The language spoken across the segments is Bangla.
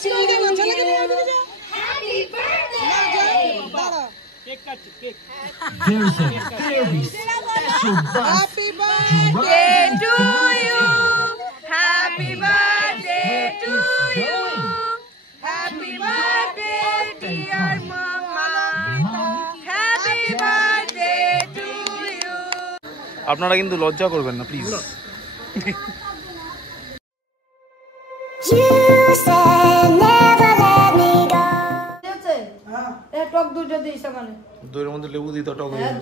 There's a very special Happy birthday to you. Happy birthday to you. Happy birthday dear mama. Happy birthday to you. আপনারা কিন্তু লজ্জা করবেন না প্লিজ। দইয়ের মধ্যে লেবু দিই তো টক হয়ে যাবে।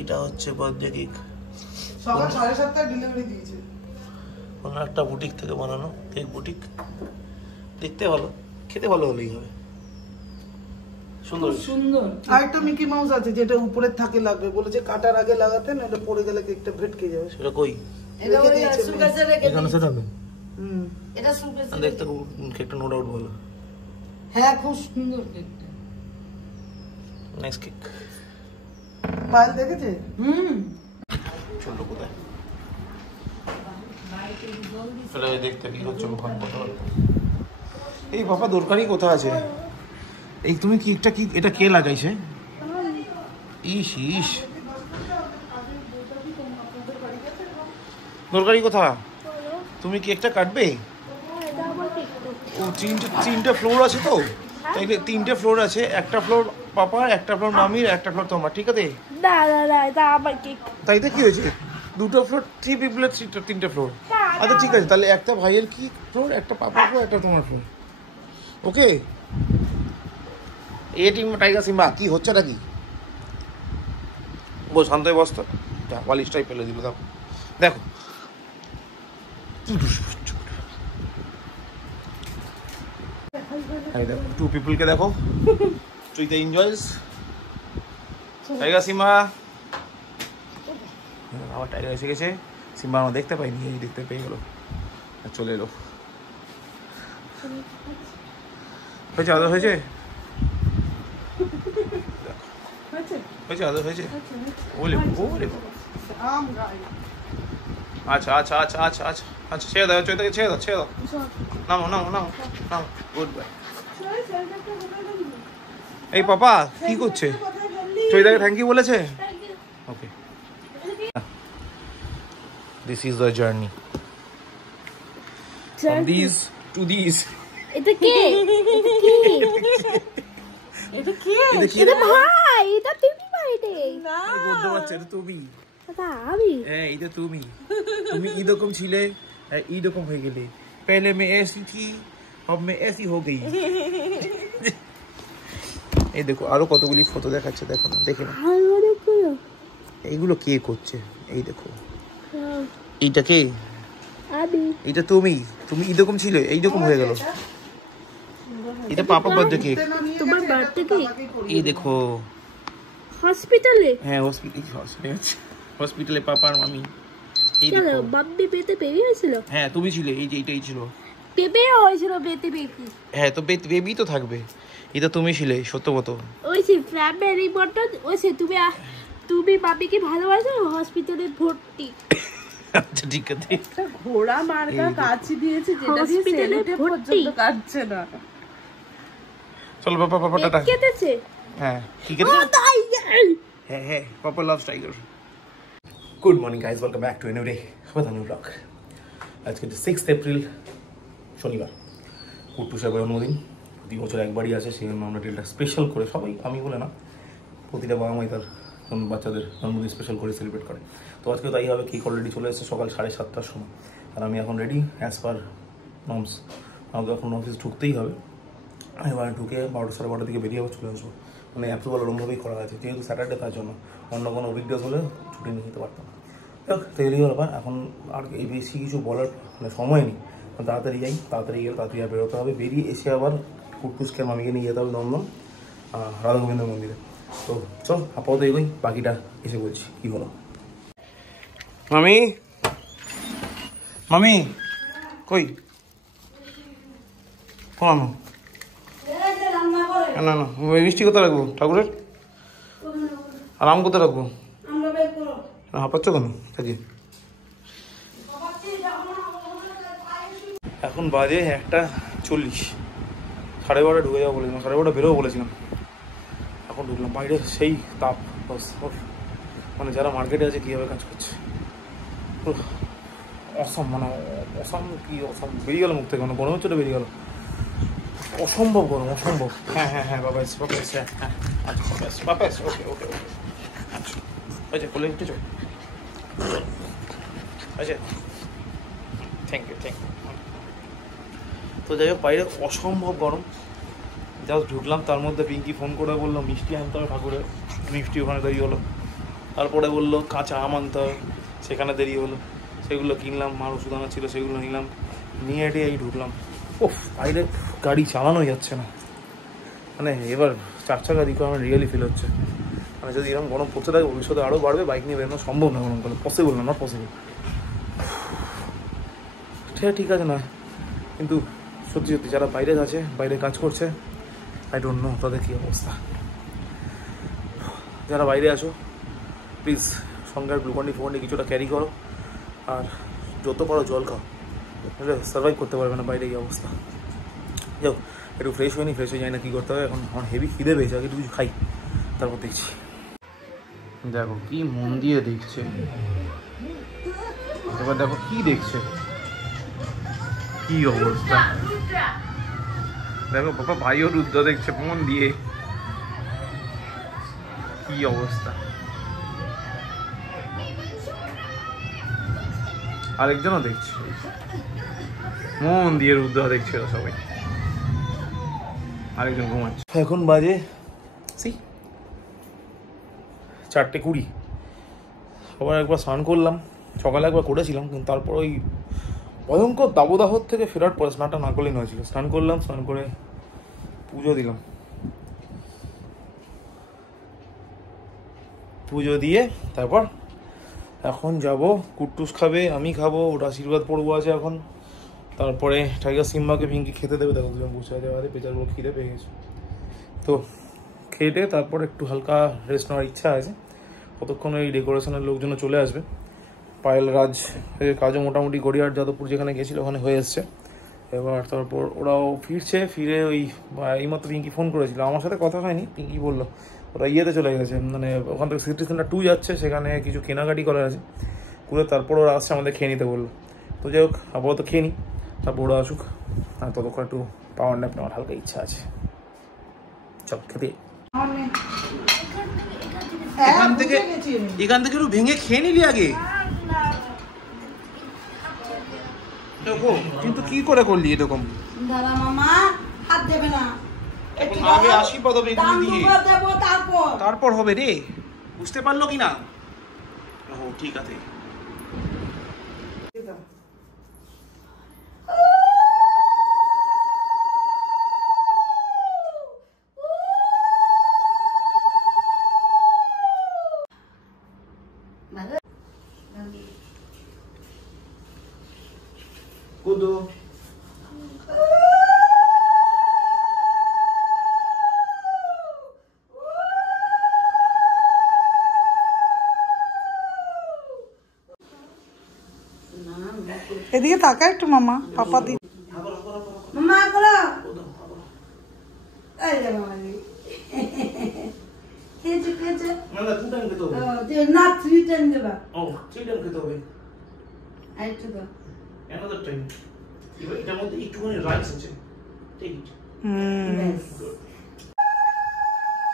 এটা হচ্ছে বার্থডে কেক, সকাল 7:30 ডেলিভারি দিয়েছে। কোনো একটা বুটিক থেকে বানানো কেক, বুটিক দেখতে ভালো, খেতে ভালো হলেই হবে। সুন্দর সুন্দর। আর একটা মিকি মাউস আছে যেটা উপরে থাকে, লাগবে বলেছে কাটার আগে লাগাতে না, এটা পড়ে গেলে কেকটা ভেটকে যাবে। সেটা কই? এটা ওই সুগারে রেখে এখানে সেটা হবে। এটা সুগারে দেখতে কেকটা নো ডাউট ভালো। হ্যাঁ খুব সুন্দর কেকটা। নেক্সট কেক পায়েল দেখেছে? চলো কোথায় চলে দেখতে কি হচ্ছে ওখানে কথা বলো। এই বাবা দরকারি কোথায় আছে? এই তুমি কেকটা কি এটা কে লাগাইছে? ইস ইস দরকারি কোথা? তুমি কেকটা কাটবে? ও তিনটা ফ্লোর আছে তো, তাইলে তিনটে ফ্লোর আছে, একটা ফ্লোর পাপার, একটা ফ্লোর মামির, একটা ফ্লোর তোমার, ঠিক আছে? তাইতে কি হয়েছে? দুটো ফ্লোর, 3 পিপলের তিনটে ফ্লোর। আচ্ছা ঠিক আছে, তাহলে একটা ভাইয়ের কি ফ্লোর, একটা পাপার ফ্লোর, একটা তোমার ফ্লোর। ওকে এ টিম টাইগার সিম্বা কি হচ্ছে নাকি? বল শান্ত হয়ে বসতো, ওয়ালিশটাই ফেলে দিল। দেখো দেখো 2 পিপলকে দেখো, চুইতে এনজয়স। টাইগার সিম্বা আবার টাইগার এসে গেছে। সিম্বা আমরা দেখতে পাইনি, এই দেখতে পেয়ে গেল, চলে এলো। হয়েছে আদর হয়েছে, হয়েছে আদর হয়েছে। ওলে ওলে আচ্ছা আচ্ছা আচ্ছা আচ্ছা আচ্ছা আচ্ছা ছেড়ে দাও, চৈতাকে ছেড়ে দাও, ছেড়ে দাও, নামো নামো নামো নামো, গুড বাই। এই পাপা কি করছে? চৈতাকে থ্যাংক ইউ বলেছে? Okay this is the journey from this to this. এটা কে? এটা কি? এটা ভাই, এটা তুমি ভাই রে। না বলতে পারছো এটা তুমি? এটা আমি। হ্যাঁ এটা তুমি। তুমি এইরকম ছিলে, এইরকম হয়ে গেলে। पहले मैं ऐसी थी, अब मैं ऐसी हो गई। এই দেখো আরো কতগুলি ফটো দেখাচ্ছে, দেখো না, দেখে না এইগুলো কে করছে। এই দেখো এইটা কে? আমি। এটা তুমি, তুমি এইরকম ছিলে, এইরকম হয়ে গেল। এটা পাপা বার্থডে কেক। তোমার বার্থডে কেক? এই দেখো হসপিটালে? হ্যাঁ হসপিটালে পাপা আর মামি। এই দেখো বাব্বি পেতে বেবি হয়েছিল। হ্যাঁ তুমি ছিলে, এই যে এইটাই ছিল, বেবি হয়েছিল, পেতে বেবি। হ্যাঁ তো বেবি তো থাকবে, এটা তুমি ছিলে সত্যবত। ওই সে ফ্যামিলি বটন, ওই সে তুমি তুমি বাবিকে ভালোবাসো, হসপিটালে ভর্তি। আচ্ছা ঠিক আছে, একটা ঘোড়া মার্কা কাছি দিয়েছে যেটা দিয়ে হসপিটালে সেলুটে ভর্তি পর্যন্ত কাটছে না। চলো পাপা পাপা টাটা। কেটেছে? হ্যাঁ কি কেটেছে? হ্যাঁ হ্যাঁ papa loves tiger. Good morning guys, welcome back to a new day with a new blog. আজকে 6 এপ্রিল শনিবার, কুট্টু সাহেবের জন্মদিন। প্রতি বছর একবারই আসে, সেই জন্য আমরা ডেটা স্পেশাল করে, সবাই আমি বলে না, প্রতিটা বাবা মাই তার বাচ্চাদের জন্মদিন স্পেশাল করে সেলিব্রেট করে। তো আজকে তাই হবে। কেক অলরেডি চলে এসেছে সকাল 7:30টার সময়, আর আমি এখন রেডি অ্যাজ পার নর্মস। আমাকে এখন অফিস ঢুকতেই হবে, এবার ঢুকে 12 সাড়ে 12টার দিকে বেরিয়ে আবার চলে আসবো। মানে অ্যাপ্রুভাল ওরমভাবেই করা আছে, যেহেতু স্যাটারডে, তার জন্য। অন্য কোনো উইকডেজ হলে ছুটি নিয়ে নিতে পারতাম। তৈরি হলো ব্যাপার। এখন আর এই বেশি কিছু বলার মানে সময় নেই, তাড়াতাড়ি যাই, তাড়াতাড়ি গেলে তাড়াতাড়ি আর বেরোতে হবে। বেরিয়ে এসে আবার কুটকুসকে মামিকে নিয়ে যেতে হবে দমদম রাধা গোবিন্দ মন্দিরে। তো চল আপাতত এগোই, বাকিটা এসে বলছি কি হলো। মামি মামি কই? কোন না না মিষ্টি কোথায় রাখবো ঠাকুরের? আর আম কোথায় রাখবো? হাঁপাচ্ছ কেন থাকি? এখন বাজে 1:40, 12:30 ঢুকে যাবো বলেছিলাম, 12:30 বেরোবো বলেছিলাম। এখন ঢুকলাম, বাইরে সেই তাপ, মানে যারা মার্কেটে আছে কীভাবে কাজ করছে, অসম, মানে অসম কি অসম বেরিয়ে গেল মুখ থেকে, মানে গরমের চোটে বেরিয়ে গেল, অসম্ভব গরম, অসম্ভব। হ্যাঁ বাবা এসে, হ্যাঁ আচ্ছা বাবা এসে, ওকে ওকে ওকে আচ্ছা আচ্ছা বলে উঠেছ, আচ্ছা থ্যাংক ইউ। তো যাই হোক বাইরে অসম্ভব গরম, জাস্ট ঢুকলাম, তার মধ্যে পিঙ্কি ফোন করে বললো মিষ্টি আনতে হবে ঠাকুরের, মিষ্টি ওখানে দেরি হলো। তারপরে বললো কাঁচা আম আনতে হবে, সেখানে দেরি হলো, সেগুলো কিনলাম, আর ওষুধ আনা ছিল সেগুলো নিলাম, নিয়ে এটে এই ঢুকলাম। ওফ বাইরে গাড়ি চালানোই যাচ্ছে না, মানে এবার 4 চাকা রিকোয়ারমেন্ট রিয়েলি ফিল হচ্ছে। মানে যদি এরকম গরম পড়তে থাকে ভবিষ্যতে আরও বাড়বে, বাইক নিয়ে বেরোনো সম্ভব না গরমকালে, পসিবল না, নট পসিবল। ঠিক আছে না, কিন্তু সত্যি সত্যি যারা বাইরে আছে, বাইরে কাজ করছে, আই ডোন্ট নো তাদের কী অবস্থা। যারা বাইরে আছো প্লিজ সঙ্গে আর গ্লুকন্ডি ফোকন্ডি কিছুটা ক্যারি করো, আর যত পারো জল খাও, বুঝলে সার্ভাইভ করতে পারবে না বাইরে এই অবস্থা। যাও একটু ফ্রেশ হয়নি, ফ্রেশ হয়ে যায় না, কী করতে হবে এখন, আমার হেভি খিদে পেয়েছে, আগে একটু কিছু খাই তারপর দেখছি। দেখো কি মন দিয়ে দেখছে, এবার দেখো কি দেখছে, কি অবস্থা দেখো বাবা, ভাইও রুদ্র দেখছে মন দিয়ে, কি অবস্থা। আরেকজনও দেখছে মন দিয়ে, রুদ্র দেখছিল সবাই, আরেকজন ঘুমাচ্ছে। এখন বাজে 4:20, আবার একবার স্নান করলাম, সকালে একবার করেছিলাম, কিন্তু তারপর ওই ভয়ঙ্কর দাবদাহর থেকে ফেরার পরে স্নানটা না করলেই নয় ছিল, স্নান করলাম, স্নান করে পুজো দিলাম, পুজো দিয়ে তারপর এখন যাব কুট্টুস খাবে, আমি খাবো, ওটা আশীর্বাদ পড়বো আছে এখন, তারপরে টাইগার সিম্বাকে পিঙ্কি খেতে দেবে, দেখো দুজন বসে আছে বাদে, পেঁচার বড় খিদে পেয়ে গেছে, তো খেয়ে তারপর একটু হালকা রেস্ট নেওয়ার ইচ্ছা আছে। কতক্ষণ ওই ডেকোরেশনের লোকজন চলে আসবে, পায়েল রাজ এর কাজও মোটামুটি গড়িয়াহাট যাদবপুর যেখানে গেছিলো ওখানে হয়ে এসছে, এবার তারপর ওরাও ফিরছে, ফিরে ওই এইমাত্র পিঙ্কি ফোন করেছিল, আমার সাথে কথা হয়নি, পিঙ্কি বললো ওরা ইয়েতে চলে গেছে, মানে ওখান থেকে সিটি সেন্টার 2 যাচ্ছে, সেখানে কিছু কেনাকাটি করার আছে, করে তারপর ওরা আসছে আমাদের খেয়ে নিতে বললো। তো যাই হোক আপাতত খেয়ে নিই, তারপর ওরা আসুক, আর ততক্ষণ একটু পাওয়ার ন্যাপ নেওয়ার হালকা ইচ্ছা আছে, চল খেতে। এখান থেকে একটু ভেঙে খেয়ে নিলি আগে, দেখো কিন্তু কি করে করলি এরকম, দাদা মামা হাত দেবে না, আগে আশীর্বাদ হবে এগুলো দিয়ে, তারপর হবে রে, বুঝতে পারলো কি না? ও ঠিক আছে। কুদু এদিকে তাকা একটু মামা, পাপা দি মামা করো, এই রে মামা খেয়েছে খেয়েছে না 2 টাইম খেতে হবে, না 3 টাইম দেবা, ও 3 টাইম খেতে হবে, আইটো দাও another time, এটার মধ্যে একটুখানি রাইস আছে, ঠিক আছে।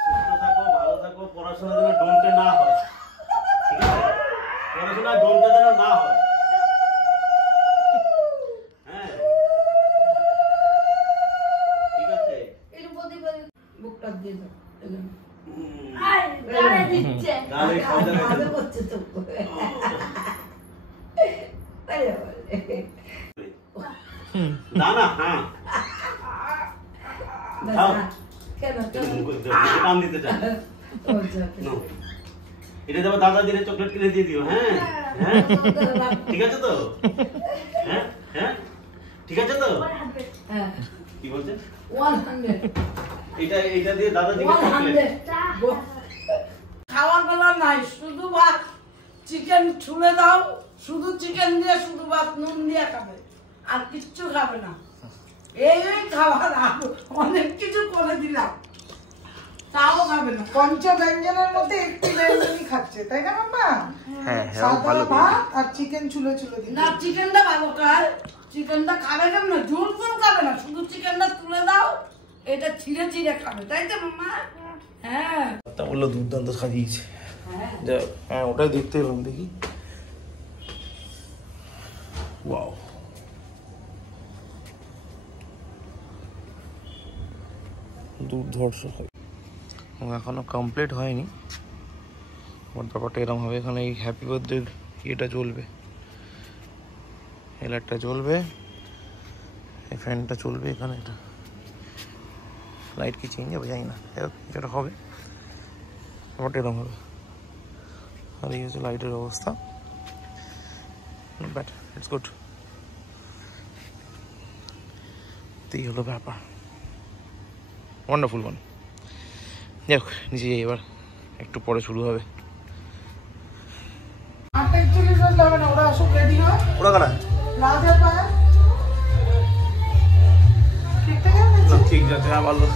সুস্থ থাকো, ভালো থাকো, পড়াশোনা যেন ডোন্টে না হয়, ঠিক আছে? পড়াশোনা ডোন্টে যেন না হয়, হ্যাঁ ঠিক আছে? এর মধ্যে বুকটা দিয়ে দাও, গালে দিচ্ছে, গালে খাওয়া ভালো করছে তো, না না হ্যাঁ কেন কাম দিতে চাই, এটা যাবো দাদা দিলে চকলেট কিনে দিয়ে দিও, হ্যাঁ হ্যাঁ ঠিক আছে তো, হ্যাঁ হ্যাঁ ঠিক আছে তো, কি বলছে 100 এটা দিয়ে দাদা দিবে চকলেট, খাওয়ার বেলা নাই, শুধু ভাত চিকেন চিকেন ছুলে দাও, শুধু চিকেন দিয়ে শুধু ভাত নুন দিয়ে খাবে, আর কিচ্ছু খাবে না। এই খাবার অনেক কিছু করে দিলাম, তাও খাবে না। পঞ্চব্যঞ্জনের মধ্যে একটি ব্যঞ্জনই খাচ্ছে, তাই না মাম্মা? হ্যাঁ সাদা ভাত আর চিকেন ছুলে ছুলে দিন। না, চিকেনটা ভালো খায়, চিকেনটা খাবে কেন না, ঝোল ঝোল খাবে না, শুধু চিকেনটা তুলে দাও, এটা ছিঁড়ে ছিঁড়ে খাবে, তাই তো মাম্মা? হ্যাঁ, তা বললো দুর্দান্ত সাজিয়েছে। হ্যাঁ ওটাই দেখতে এলাম, দেখি। ওয়াও, দুর্ধর্ষ। এখনো কমপ্লিট হয়নি, বাট ব্যাপারটা এরকম হবে। এখানে এই হ্যাপি বার্থডে ইয়েটা চলবে, এলারটা চলবে, এই ফ্যানটা চলবে এখানে। এটা লাইট কি চেঞ্জ হবে জানি না, যেটা হবে ব্যাপারটা এরকম হবে। আর এই হচ্ছে লাইটের অবস্থা, বাট ইটস গুড। এই হলো ব্যাপার, ওয়ান্ডারফুল ওয়ান। যাই হোক, নিচে যাই এবার, একটু পরে শুরু হবে। ওরা আসুক, রেডি হয়। ওরা কারা? রাজার পায়া ঠিক যাচ্ছে, হ্যাঁ ভালো।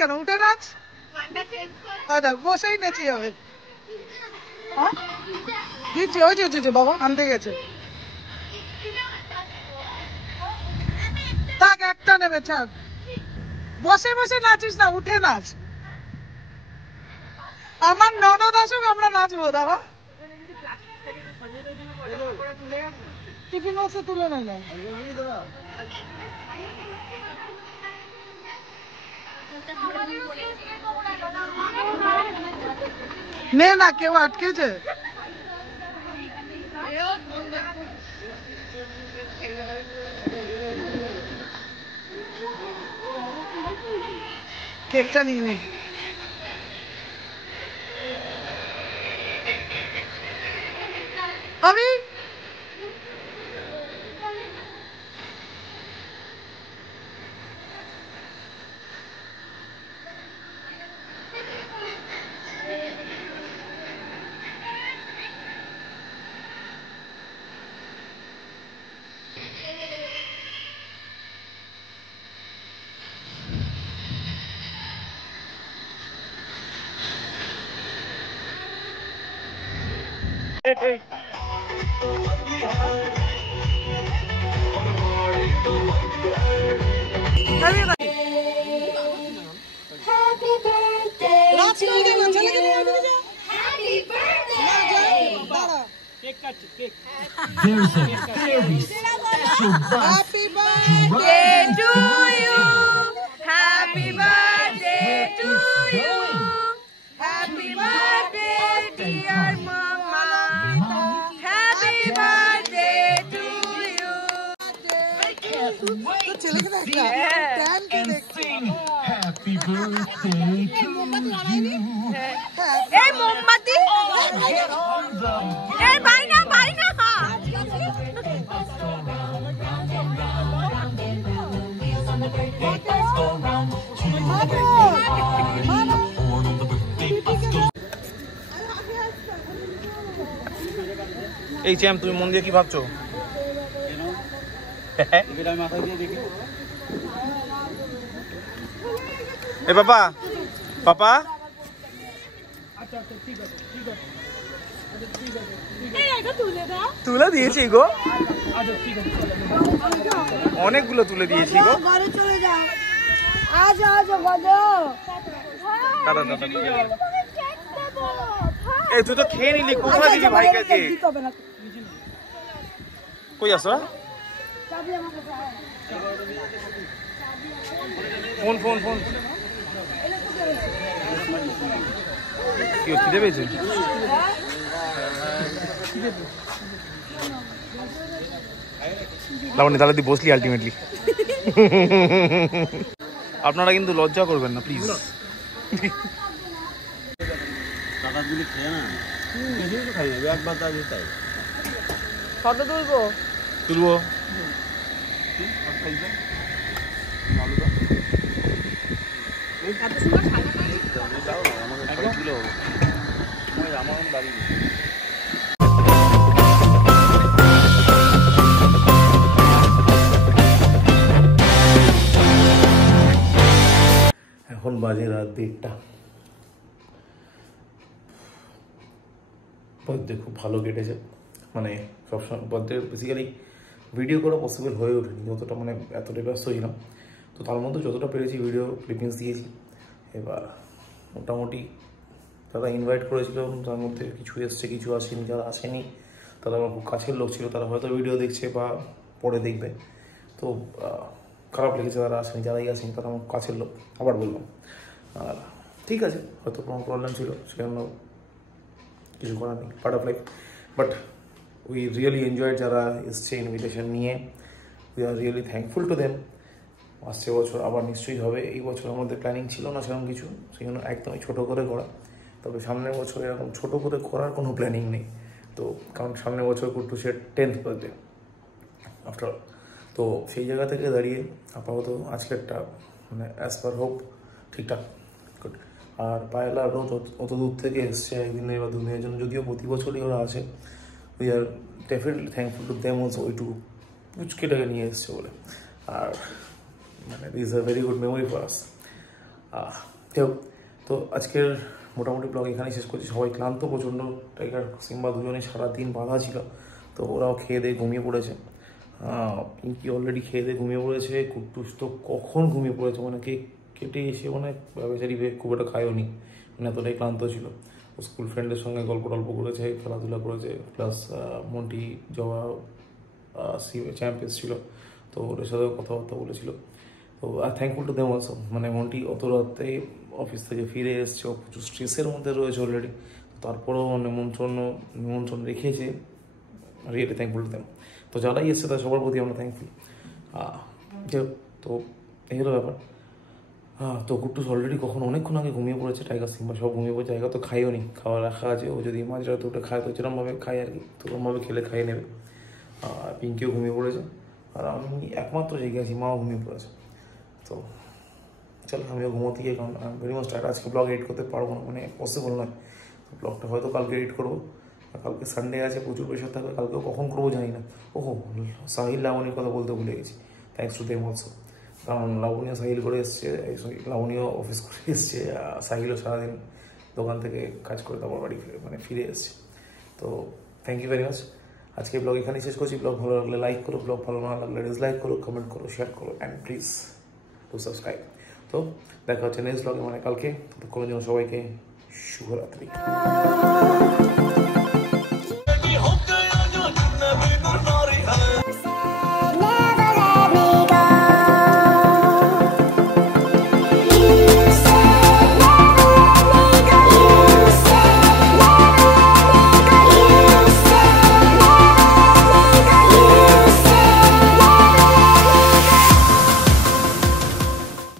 কেন উঠে নাচ? বসেই নেচে যাবে। দিচ্ছি, ওই যে বাবা আনতে গেছে। থাক, একটা নেবে, থাক। বসে বসে নাচিস না, উঠে নাচ। আমার ননদ আসুক, আমরা নাচবো। দাদা টিফিন বক্সে তুলে নিলাম। নে না, কেউ আটকেছে। কেকটা নিয়ে নে। আমি There's a very special bus. Happy birthday to you. Happy birthday to you. Happy birthday, dear Mama. Happy birthday to you. And sing happy birthday to you. Hey, Mombati. Hey, bye now, bye now. এই চ্যাম, তুমি মন দিয়ে কি ভাবছো? এ পাপা, পাপা তুলে দিয়েছি গো, অনেকগুলো তুলে দিয়েছি গো। ঘরে চলে যাও। আজো আজো গজো। দাদা দাদা, এই তুই তো খেয়ে নিলি, কোথায় দিলি ভাইকে? কই আসো? ফোন ফোন ফোন, কি খিদে পেয়েছে? লাবণী তাহলে তুই বসলি আলটিমেটলি। আপনারা কিন্তু লজ্জা করবেন না প্লিজ। টাকা দিলে খেয়ে না বেশি তো খাই না, একবার তা দিয়ে তাই ফটো তুলবো তুলবো। এখন বাজে রাত 1:30। বার্থডে খুব ভালো কেটেছে, মানে সবসময় বার্থডে বেসিক্যালি ভিডিও করা পসিবল হয়ে ওঠেনি, যতটা মানে এতটাই ব্যস্ত ছিলাম। তো তার মধ্যে যতটা পেরেছি ভিডিও ক্লিপিংস দিয়েছি। এবার মোটামুটি তারা ইনভাইট করেছিল, তার মধ্যে কিছু এসছে কিছু আসেনি। যারা আসেনি তারা আমার খুব কাছের লোক ছিল, তারা হয়তো ভিডিও দেখছে বা পরে দেখবে। তো খারাপ লেগেছে তারা আসেনি, যারাই আসেনি তারা আমার কাছের লোক, আবার বললাম। আর ঠিক আছে, হয়তো কোনো প্রবলেম ছিল, সেজন্য কিছু করার নেই, part of life. But we really enjoyed যারা এসছে ইনভিটেশন নিয়ে। We are really thankful to them. আসছে বছর আবার নিশ্চয়ই হবে। এই বছর আমাদের প্ল্যানিং ছিল না সেরকম কিছু, সেজন্য একদমই ছোটো করে করা। তবে সামনের বছর এরকম ছোটো করে করার কোনো প্ল্যানিং নেই। তো কারণ সামনের বছর কুট্টুসের 10th বার্থডে আফটার অল। তো সেই জায়গা থেকে দাঁড়িয়ে আপাতত আজকেরটা মানে অ্যাজ পার হোপ ঠিকঠাক গুড। আর পায়েলা রোদ অত দূর থেকে এসছে একদিনের বা দুদিনের জন্য, যদিও প্রতি বছরই ওরা আসে। We are definitely thankful to them also, ওইটুকু উচকেটাকে নিয়ে এসছে বলে। আর মানে this a very good memory for us. তো আজকের মোটামুটি ব্লগ এখানেই শেষ করছি। সবাই ক্লান্ত প্রচণ্ড, টাইগার সিম্বা দুজনেই সারাদিন বাঁধা ছিল। তো ওরাও খেয়ে দিয়ে ঘুমিয়ে পড়েছে। পিঙ্কি অলরেডি খেয়ে দিয়ে ঘুমিয়ে পড়েছে। কুট্টুস তো কখন ঘুমিয়ে পড়েছে, মানে কেক কেটে এসে মানে বেচারি খুব একটা খায়ওনি, মানে এতটাই ক্লান্ত ছিল। ও স্কুল ফ্রেন্ডের সঙ্গে গল্প টল্প করেছে, খেলাধুলা করেছে, প্লাস মন্টি জবা চ্যাম্পিয়ন্স ছিল, তো ওদের সাথেও কথাবার্তা বলেছিল। তো are thankful to them also, মানে মন্টি অত রাতে অফিস থেকে ফিরে এসছে, ও প্রচুর স্ট্রেসের মধ্যে রয়েছে অলরেডি, তারপরেও নিমন্ত্রণ রেখেছে। Really thankful to them. তো যারাই এসছে তার সবার প্রতি আমরা থ্যাঙ্কফুল। তো এই হলো ব্যাপার। তো কুট্টুস অলরেডি কখন অনেকক্ষণ আগে ঘুমিয়ে পড়েছে, টাইগার সিম্বা সব ঘুমিয়ে পড়েছে। জায়গা তো খাইও নি, খাওয়া রাখা আছে, ও যদি মাঝরাতে ওটা খায় তো যেরকমভাবে খায় আর কি, তো ওরকমভাবে খেলে খাইয়ে নেবে। পিঙ্কিও ঘুমিয়ে পড়েছে, আর আমি একমাত্র জেগে আছি, মাও ঘুমিয়ে পড়েছে। তো চলো আমিও ঘুমোতে গিয়ে, কারণ আমি ভেরি মাচ টায়ার্ড। আজকে ব্লগ এডিট করতে পারবো না, মানে পসিবল নয়। তো ব্লগটা হয়তো কালকে এডিট করবো, কালকে সানডে আছে, প্রচুর প্রেশার থাকবে। কালকেও কখন করবো জানি না। ওহো, সাহিল লাবণীর কথা বলতে ভুলে গেছি, থ্যাঙ্কস টু দেম অলসো। কারণ লাবণীও সাহিল করে এসছে, লাবণীও অফিস করে এসছে, সাহিলও সারাদিন দোকান থেকে কাজ করে তারপর বাড়ি ফিরে এসছে। তো থ্যাংক ইউ ভেরি মাচ। আজকে ব্লগ এখানেই শেষ করছি। ব্লগ ভালো লাগলে লাইক করো, ব্লগ ভালো না লাগলে ডিসলাইক করো, কমেন্ট করো, শেয়ার করো, অ্যান্ড প্লিজ টু সাবস্ক্রাইব। তো দেখা হচ্ছে নেক্সট ব্লগে, মানে কালকে। ততক্ষণের জন্য সবাইকে শুভরাত্রি।